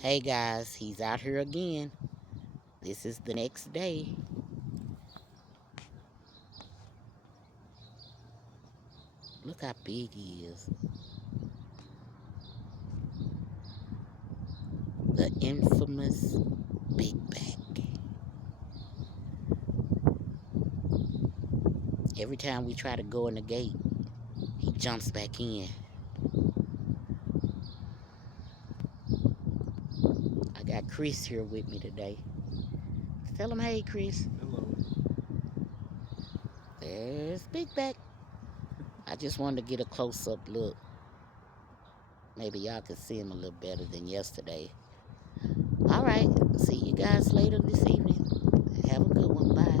Hey guys, he's out here again. This is the next day. Look how big he is. The infamous Big Back. Every time we try to go in the gate, he jumps back in. I got Chris here with me today. Tell him, hey Chris. Hello. There's Big Back. I just wanted to get a close-up look. Maybe y'all could see him a little better than yesterday. All right, see you guys later this evening. Have a good one. Bye.